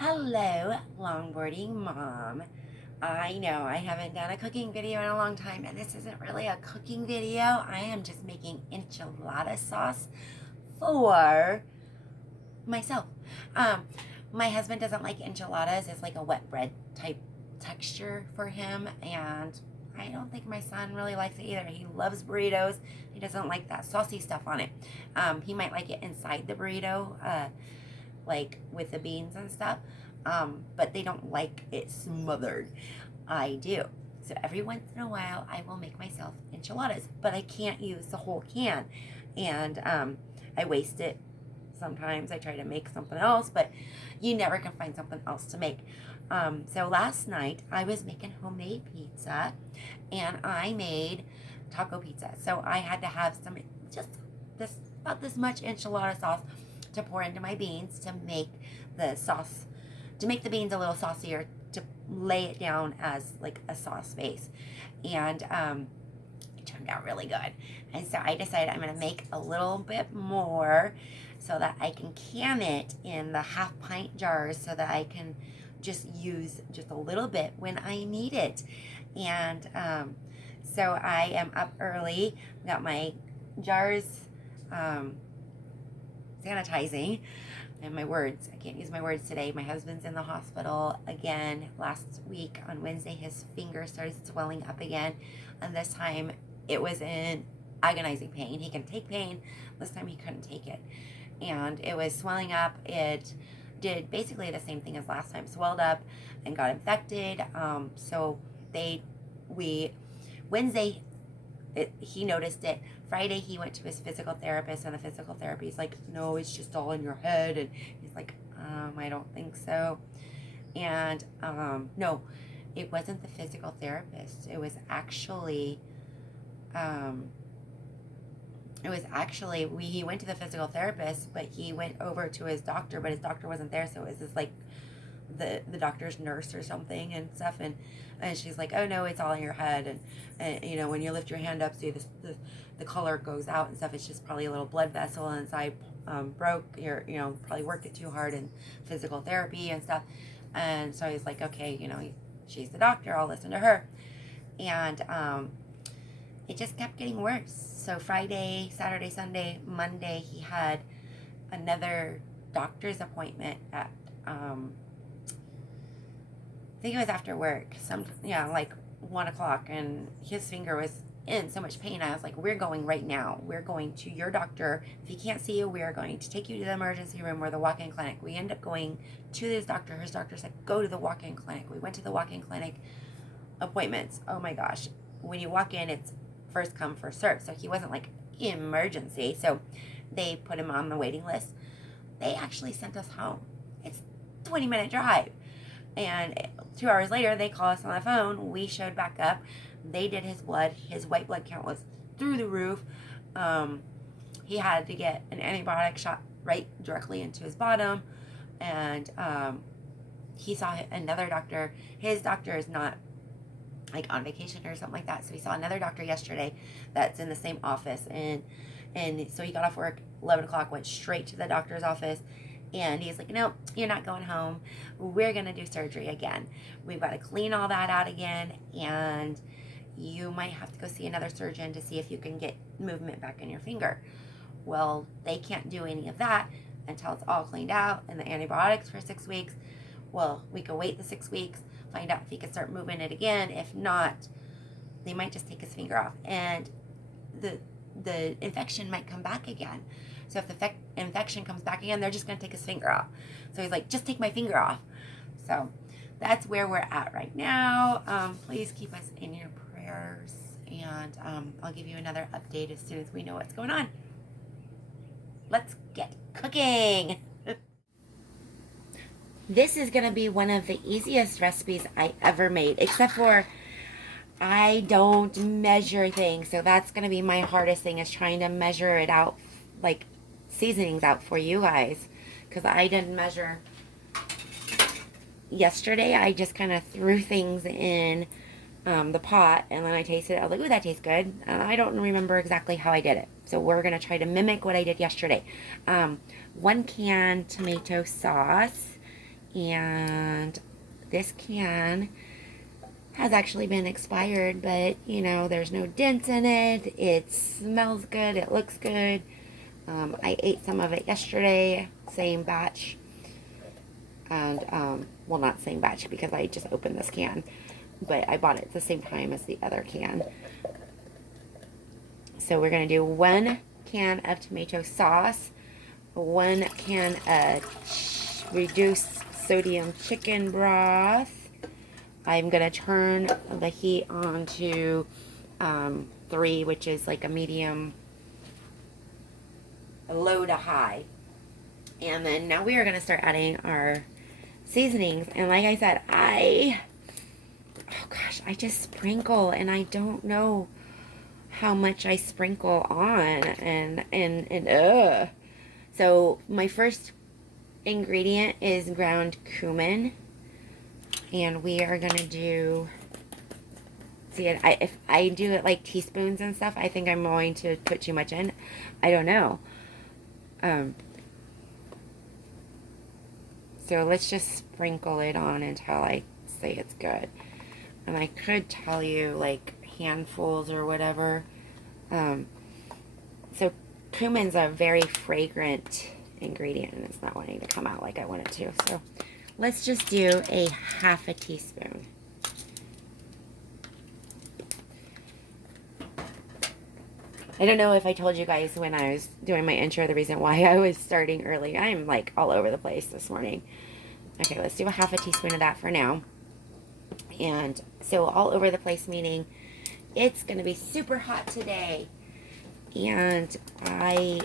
Hello, longboarding mom. I know I haven't done a cooking video in a long time, and this isn't really a cooking video. I am just making enchilada sauce for myself. Um, my husband doesn't like enchiladas. It's like a wet bread type texture for him, and I don't think my son really likes it either. He loves burritos. He doesn't like that saucy stuff on it. He might like it inside the burrito, like with the beans and stuff, but they don't like it smothered. I do. So every once in a while, I will make myself enchiladas, but I can't use the whole can, and I waste it. Sometimes I try to make something else, but you never can find something else to make. So last night I was making homemade pizza, and I made taco pizza. So I had to have some, just this about this much enchilada sauce to pour into my beans to make the sauce, to make the beans a little saucier, to lay it down as like a sauce base. And it turned out really good. And so I decided I'm going to make a little bit more so that I can can it in the half pint jars so that I can just use just a little bit when I need it. And so I am up early, got my jars sanitizing, and my words, I can't use my words today. My husband's in the hospital again. Last week on Wednesday, his finger started swelling up again, and this time it was in agonizing pain. He can take pain. This time he couldn't take it, and it was swelling up. It did basically the same thing as last time, swelled up and got infected. So Wednesday, he noticed it. Friday, he went to his physical therapist, and the physical therapist like, no, it's just all in your head. And he's like, I don't think so. And no, it wasn't the physical therapist. It was actually, he went to the physical therapist, but he went over to his doctor, but his doctor wasn't there. So it was this like the doctor's nurse or something and stuff, and she's like, oh no, it's all in your head, and you know, when you lift your hand up, see the color goes out and stuff, it's just probably a little blood vessel inside broke, or you know, probably worked it too hard in physical therapy and stuff. And so he's like, okay, you know, she's the doctor, I'll listen to her. And it just kept getting worse. So Friday, Saturday, Sunday, Monday, he had another doctor's appointment at I think it was after work, like 1 o'clock, and his finger was in so much pain. I was like, we're going right now. We're going to your doctor. If he can't see you, we are going to take you to the emergency room or the walk-in clinic. We end up going to his doctor. His doctor said, go to the walk-in clinic. We went to the walk-in clinic appointments. Oh my gosh. When you walk in, it's first come, first serve. So he wasn't like emergency. So they put him on the waiting list. They actually sent us home. It's a 20-minute drive. And 2 hours later, they call us on the phone. We showed back up. They did his blood. His white blood count was through the roof. He had to get an antibiotic shot right directly into his bottom. And he saw another doctor. His doctor is not like on vacation or something like that. So he saw another doctor yesterday that's in the same office. And so he got off work 11 o'clock, went straight to the doctor's office. And he's like, no, you're not going home. We're going to do surgery again. We've got to clean all that out again. And you might have to go see another surgeon to see if you can get movement back in your finger. Well, they can't do any of that until it's all cleaned out and the antibiotics for 6 weeks. Well, we could wait the 6 weeks, find out if he can start moving it again. If not, they might just take his finger off. And the infection might come back again. So if the infection comes back again, they're just going to take his finger off. So he's like, just take my finger off. So that's where we're at right now. Please keep us in your prayers. And I'll give you another update as soon as we know what's going on. Let's get cooking. This is going to be one of the easiest recipes I ever made, except for I don't measure things. So that's going to be my hardest thing, is trying to measure it out, like seasonings out for you guys, because I didn't measure yesterday. I just kind of threw things in the pot, and then I tasted it. I was like, ooh, that tastes good. I don't remember exactly how I did it, so we're going to try to mimic what I did yesterday. 1 can tomato sauce, And this can has actually been expired, but you know, there's no dents in it. It smells good. It looks good. I ate some of it yesterday, same batch. And, well, not same batch because I just opened this can, but I bought it at the same time as the other can. So we're going to do 1 can of tomato sauce, 1 can of reduced sodium chicken broth. I'm going to turn the heat on to 3, which is like a medium, low to high. And then now we are going to start adding our seasonings. And like I said, oh gosh, I just sprinkle, and I don't know how much I sprinkle on, and so my first ingredient is ground cumin, and we are gonna do, see it, if I do it like teaspoons and stuff, I think I'm going to put too much in. I don't know. So let's just sprinkle it on until I say it's good. And I could tell you like handfuls or whatever. So cumin's a very fragrant ingredient, and it's not wanting to come out like I want it to. So let's just do a half a teaspoon. I don't know if I told you guys when I was doing my intro the reason why I was starting early. I'm like all over the place this morning. Okay, let's do a half a teaspoon of that for now. And so all over the place meaning it's going to be super hot today. And I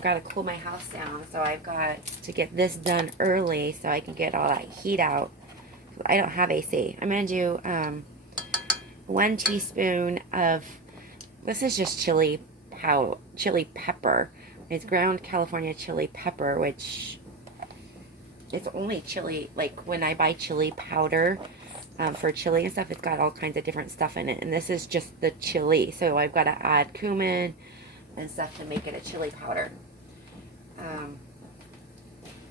got to cool my house down, so I've got to get this done early so I can get all that heat out. I don't have AC. I'm going to do 1 teaspoon of, this is just chili pepper. It's ground California chili pepper, which it's only chili, like when I buy chili powder for chili and stuff, it's got all kinds of different stuff in it, and this is just the chili, so I've got to add cumin and stuff to make it a chili powder. I'm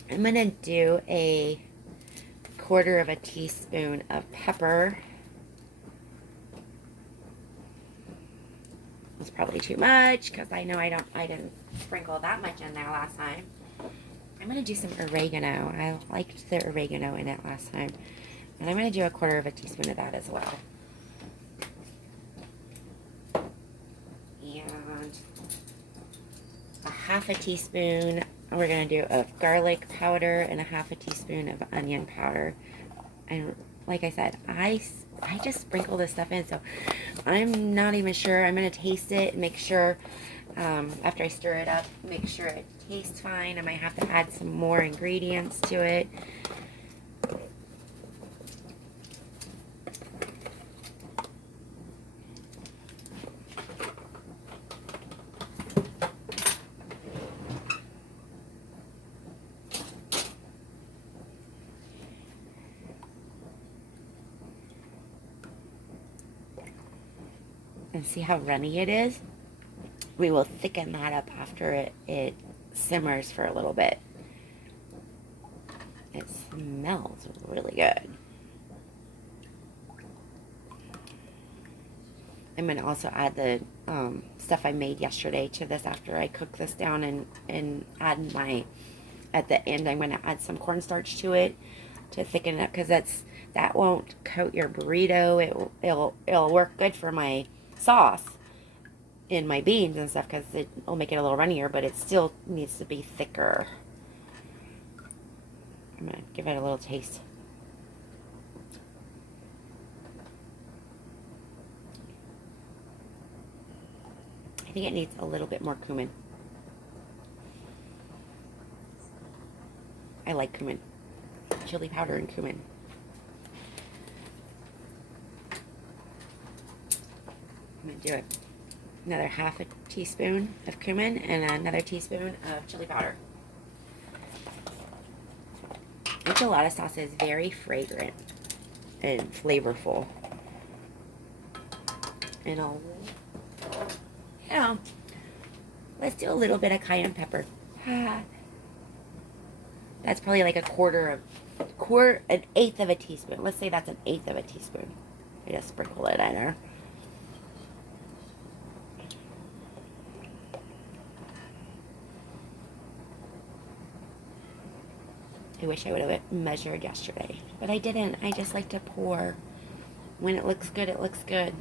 gonna do a 1/4 of a teaspoon of pepper. It's probably too much because I know I didn't sprinkle that much in there last time. I'm gonna do some oregano. I liked the oregano in it last time, and I'm gonna do a 1/4 of a teaspoon of that as well. And a half a teaspoon we're gonna do of garlic powder, and a half a teaspoon of onion powder. And like I said, I just sprinkle this stuff in, so I'm not even sure. I'm gonna taste it and make sure after I stir it up, make sure it tastes fine. I might have to add some more ingredients to it. And see how runny it is? We will thicken that up after it simmers for a little bit. It smells really good. I'm going to also add the stuff I made yesterday to this after I cook this down, and add at the end I'm going to add some cornstarch to it to thicken it up, because that won't coat your burrito. It'll work good for my sauce in my beans and stuff, because it will make it a little runnier, but it still needs to be thicker. I'm going to give it a little taste. I think it needs a little bit more cumin. I like cumin. Chili powder and cumin. I'm going to do it. Another half a teaspoon of cumin and another teaspoon of chili powder. Enchilada sauce is very fragrant and flavorful. And let's do a little bit of cayenne pepper. That's probably like an eighth of a teaspoon. Let's say that's an eighth of a teaspoon. I just sprinkle it in there. I wish I would have measured yesterday, but I didn't. I just like to pour. When it looks good, it looks good.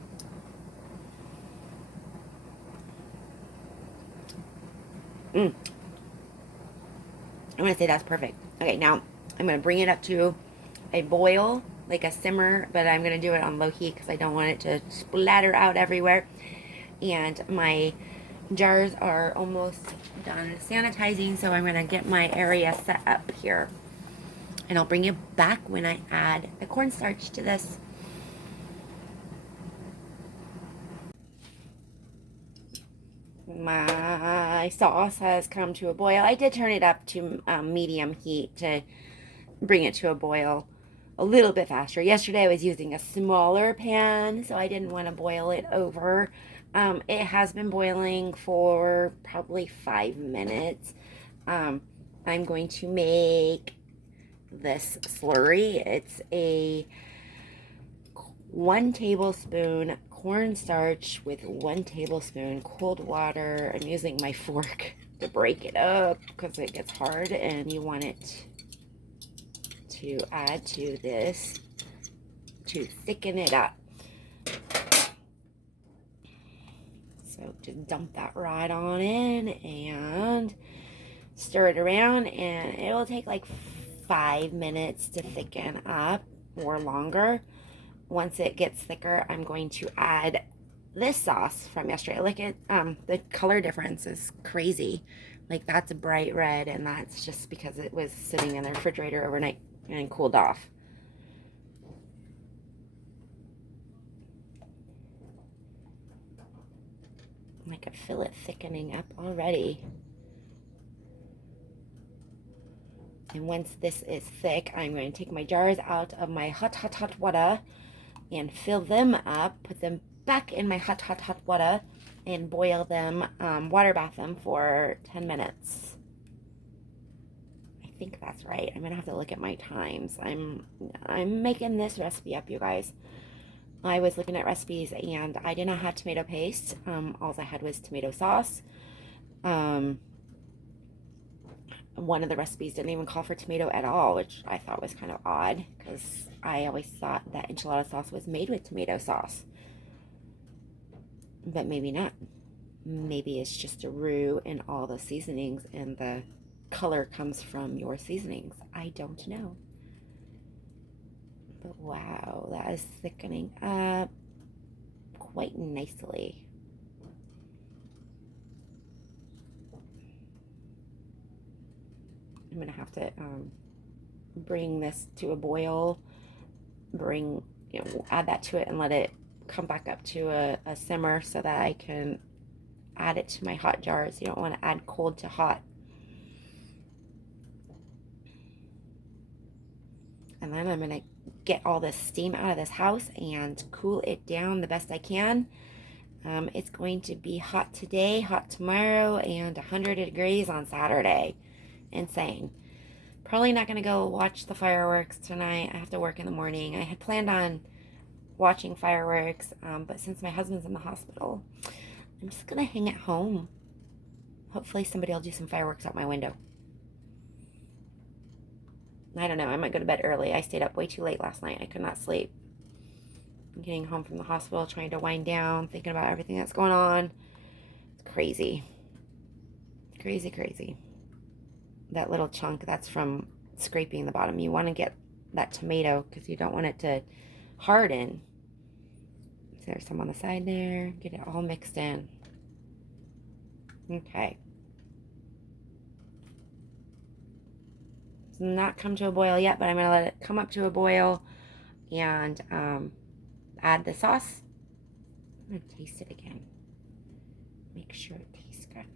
I'm going to say that's perfect. Okay, now I'm going to bring it up to a boil, like a simmer, but I'm going to do it on low heat because I don't want it to splatter out everywhere. And my jars are almost done sanitizing, so I'm going to get my area set up here. And I'll bring you back when I add the cornstarch to this. My sauce has come to a boil. I did turn it up to medium heat to bring it to a boil a little bit faster. Yesterday I was using a smaller pan, so I didn't want to boil it over. It has been boiling for probably 5 minutes. I'm going to make this slurry. It's a 1 tablespoon cornstarch with 1 tablespoon cold water. I'm using my fork to break it up because it gets hard, and you want it to add to this to thicken it up. So just dump that right on in and stir it around, and it will take like 5 minutes to thicken up or longer. Once it gets thicker, I'm going to add this sauce from yesterday. Look at the color difference is crazy. Like, that's a bright red, and that's just because it was sitting in the refrigerator overnight and cooled off. I can feel it thickening up already. And once this is thick, I'm going to take my jars out of my hot water and fill them up, put them back in my hot water, and boil them, water bath them for 10 minutes. I think that's right. I'm gonna have to look at my times. I'm making this recipe up, you guys. I was looking at recipes and I did not have tomato paste. All I had was tomato sauce. One of the recipes didn't even call for tomato at all, which I thought was kind of odd because I always thought that enchilada sauce was made with tomato sauce. But maybe not. Maybe it's just a roux and all the seasonings, and the color comes from your seasonings. I don't know. But wow, that is thickening up quite nicely. I'm gonna have to bring this to a boil, add that to it and let it come back up to a simmer so that I can add it to my hot jars. You don't want to add cold to hot. And then I'm gonna get all this steam out of this house and cool it down the best I can. It's going to be hot today, hot tomorrow, and 100 degrees on Saturday. Insane. Probably not going to go watch the fireworks tonight. I have to work in the morning. I had planned on watching fireworks, but since my husband's in the hospital, I'm just going to hang at home. Hopefully somebody will do some fireworks out my window. I don't know. I might go to bed early. I stayed up way too late last night. I could not sleep. I'm getting home from the hospital, trying to wind down, thinking about everything that's going on. It's crazy. Crazy, crazy. That little chunk, that's from scraping the bottom. You want to get that tomato because you don't want it to harden. So there's some on the side there. Get it all mixed in. Okay. It's not come to a boil yet, but I'm going to let it come up to a boil and add the sauce. I'm going to taste it again. Make sure it tastes good.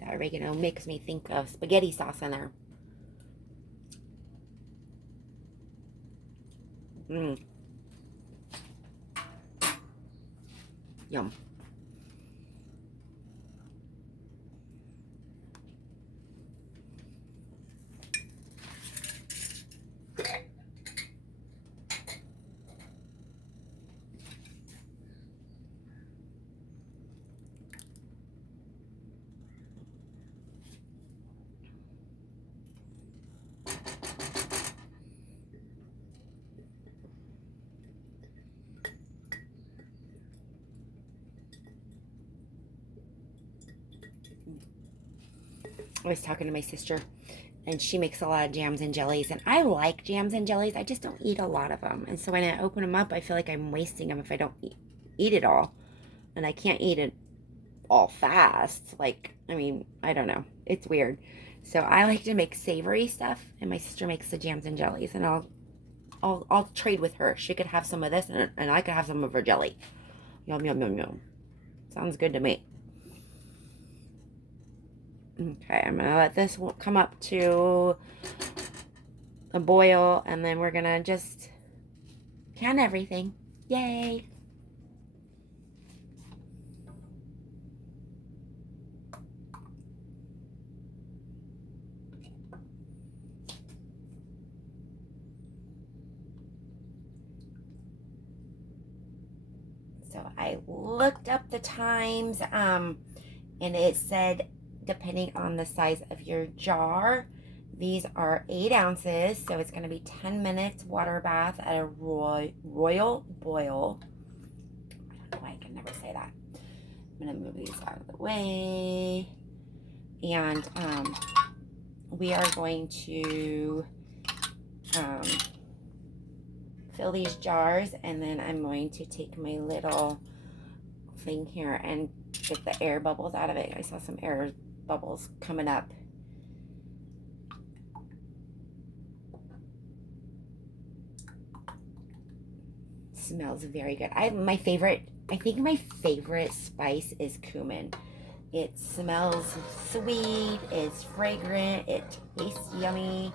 That oregano makes me think of spaghetti sauce in there. Mmm. Yum. I was talking to my sister, and she makes a lot of jams and jellies, and I like jams and jellies. I just don't eat a lot of them, and so when I open them up, I feel like I'm wasting them if I don't eat it all, and I can't eat it all fast. Like, I mean, I don't know. It's weird. So I like to make savory stuff, and my sister makes the jams and jellies, and I'll trade with her. She could have some of this, and I could have some of her jelly. Yum, yum, yum, yum. Sounds good to me. Okay, I'm going to let this come up to a boil, and then we're going to just can everything. Yay! So I looked up the times, and it said, depending on the size of your jar, these are 8 ounces, so it's going to be 10 minutes water bath at a royal boil. I don't know why I can never say that. I'm going to move these out of the way. And we are going to fill these jars, and then I'm going to take my little thing here and get the air bubbles out of it. I saw some air bubbles coming up. Smells very good. I think my favorite spice is cumin. It smells sweet, it's fragrant, it tastes yummy.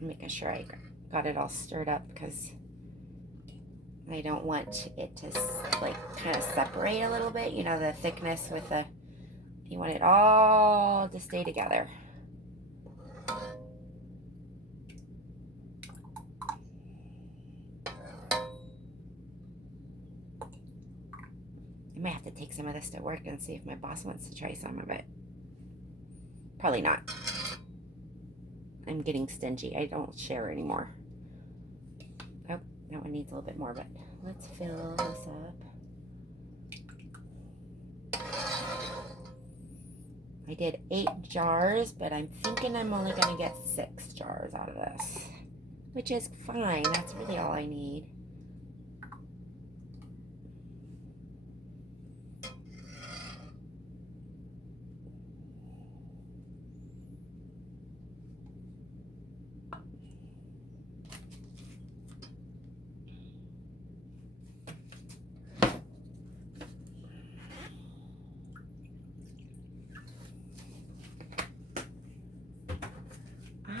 I'm making sure I got it all stirred up because I don't want it to like kind of separate a little bit. You know, the thickness with the, you want it all to stay together. I might have to take some of this to work and see if my boss wants to try some of it. Probably not. I'm getting stingy. I don't share anymore. Oh, that one needs a little bit more, but let's fill this up. I did 8 jars, but I'm thinking I'm only going to get 6 jars out of this, which is fine. That's really all I need.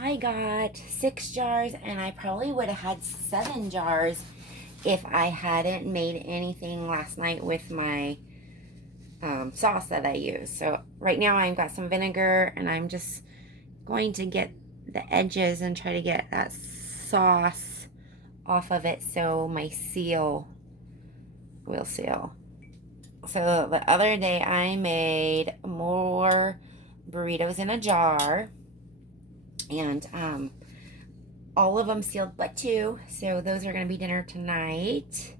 I got 6 jars, and I probably would have had 7 jars if I hadn't made anything last night with my sauce that I use. So right now I've got some vinegar, and I'm just going to get the edges and try to get that sauce off of it so my seal will seal. So the other day I made more burritos in a jar, and all of them sealed but 2, so those are going to be dinner tonight.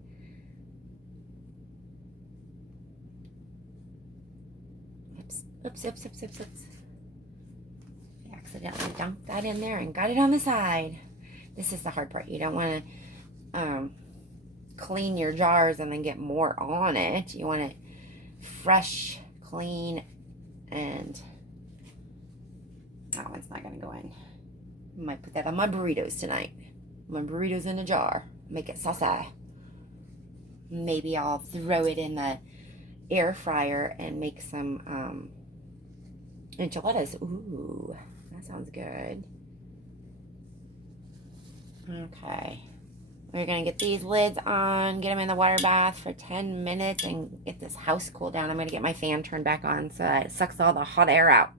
Oops. I accidentally dumped that in there and got it on the side. This is the hard part. You don't want to clean your jars and then get more on it. You want it fresh, clean, and that one's not going to go in. I might put that on my burritos tonight. My burritos in a jar. Make it salsa. Maybe I'll throw it in air fryer and make some enchiladas. Ooh, that sounds good. Okay. We're going to get these lids on, get them in the water bath for 10 minutes, and get this house cool down. I'm going to get my fan turned back on so that it sucks all the hot air out.